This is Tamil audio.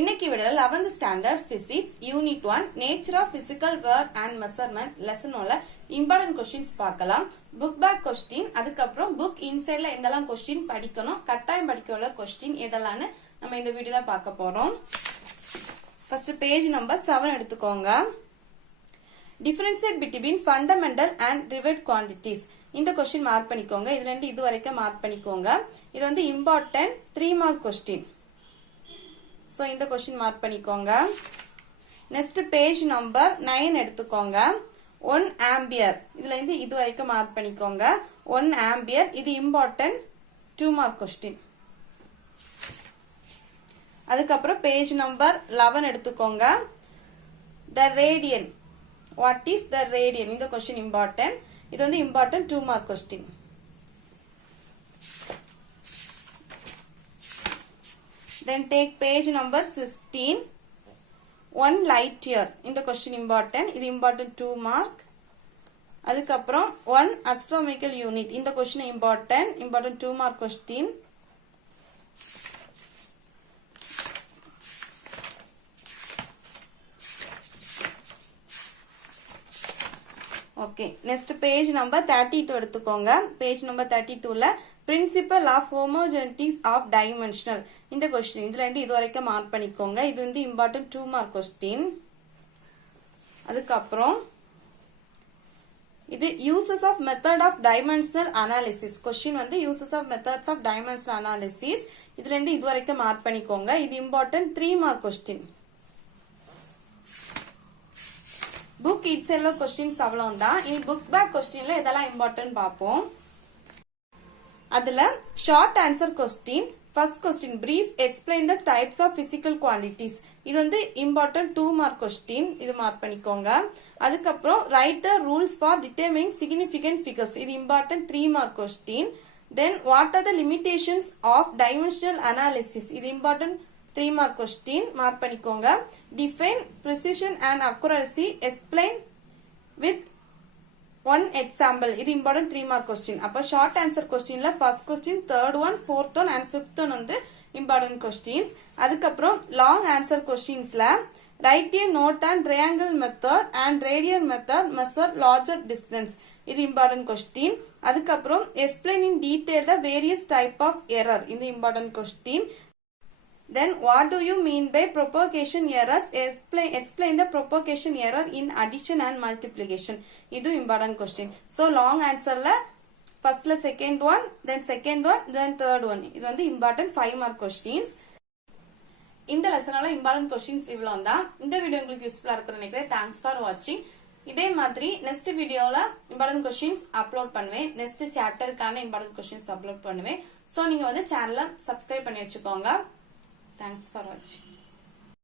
இன்னைக்கு விட 11th standard physics unit 1 nature of physical world and measurement லெசனோட இம்பார்ட்டன்ட் கொஸ்டின்ஸ் பார்க்கலாம். புக் பேக் கொஸ்டின், அதுக்கப்புறம் புக் இன்சைட்ல எதெல்லாம் கொஸ்டின் படிக்கணும், கட்டாயம் படிக்க உள்ள கொஸ்டின் எதெல்லாம் நம்ம இந்த வீடியோல பார்க்க போறோம். ஃபர்ஸ்ட் பேஜ் நம்பர் 7 எடுத்துக்கோங்க. Differentiate between fundamental and derived quantities. இந்த கொஸ்டின் மார்க் பண்ணிக்கோங்க. இதுல இருந்து இது வரைக்கும் மார்க் பண்ணிக்கோங்க. இது வந்து இம்பார்ட்டன்ட் 3 மார்க் கொஸ்டின். சோ இந்த கொஸ்டின் மார்க் பண்ணிக்கோங்க. நெக்ஸ்ட் பேஜ் நம்பர் 9 எடுத்துக்கோங்க. 1 ஆம்பியர், இதுல இருந்து இது வரைக்கும் மார்க் பண்ணிக்கோங்க. 1 ஆம்பியர் இது இம்பார்ட்டன்ட் 2 மார்க் கொஸ்டின். அதுக்கப்புறம் பேஜ் நம்பர் 11 எடுத்துக்கோங்க. The radian, what is the radian, இந்த கொஸ்டின் இம்பார்ட்டன்ட். இது வந்து important 2 mark question. Then take page number 16. 1 light year, இந்த question important. இது important 2 mark. அதுக்கப்புறம் 1 astronomical unit, இந்த question important 2 mark question. Okay, next page number 32 எடுத்துக்கோங்க. Page number 32ல Principle of homogeneity of dimensional, இந்த question இதுல இருந்து இது வரைக்கும் மார்க் பண்ணிக்கோங்க. இது வந்து இம்பார்ட்டன்ட் 2 மார்க் கொஸ்டின். அதுக்கப்புறம் இது uses of method of dimensional analysis, question வந்து uses of methods of dimensional analysis, இதுல இருந்து இது வரைக்கும் மார்க் பண்ணிக்கோங்க. இது இம்பார்ட்டன்ட் 3 மார்க் கொஸ்டின். புக் இட்செல்ல கொஸ்டின்ஸ் அவ்வளவுதான். இனி புக் பேக் கொஸ்டின்ல இதெல்லாம் இம்பார்ட்டன்ட் பார்ப்போம். அதுல short answer question. First question, brief explain the types of physical quantities, இது வந்து இம்பார்ட்டன்ட் 2 மார்க் கொஸ்டின். இது மார்க் பண்ணிக்கோங்க. அதுக்கப்புறம் write the rules for determining significant figures, இது important 3 mark question. Then what are the limitations of dimensional analysis, இது இம்பார்ட்டன்ட் 3 மார்க் கொஸ்டின். மார்க் பண்ணிக்கோங்க. Define precision and accuracy, explain with 1 example, இது இம்பார்ட்டன்ட் 3 மார்க் கொஸ்டின். அப்ப ஷார்ட் ஆன்சர் கொஸ்டின்ல first question, third one, fourth one and fifth one வந்து இம்பார்ட்டன்ட் கொஸ்டின்ஸ். அதுக்கப்புறம் லாங் ஆன்சர் கொஸ்டின்ஸ்ல write a node and triangle method and radian method measure larger distance, இது இம்பார்ட்டன்ட் கொஸ்டின். அதுக்கப்புறம் explain in detail the various type of error, இது important question. Then what do you mean by propagation errors? Explain the propagation error in addition and multiplication. இது important question. So long answerல firstல second one, then second one, then third one. இது வந்து important 5 mark questions. இந்த லெசனால important questions இவ்வளவுதான். இந்த வீடியோ உங்களுக்கு யூஸ்ஃபுல்லா இருக்குன்னு நினைக்கிறேன். Thanks for watching. இதே மாதிரி நெக்ஸ்ட் வீடியோல இம்பார்ட்டன்ட் கொஸ்டின்ஸ் அப்லோட் பண்ணுவேன். நெக்ஸ்ட் சாப்டருக்கான இம்பார்ட்டன்ட் கொஸ்டின்ஸ் அப்லோட் பண்ணுவேன். சோ நீங்க வந்து சேனலை சப்ஸ்கிரைப் பண்ணி வச்சுக்கோங்க. Thanks for watching.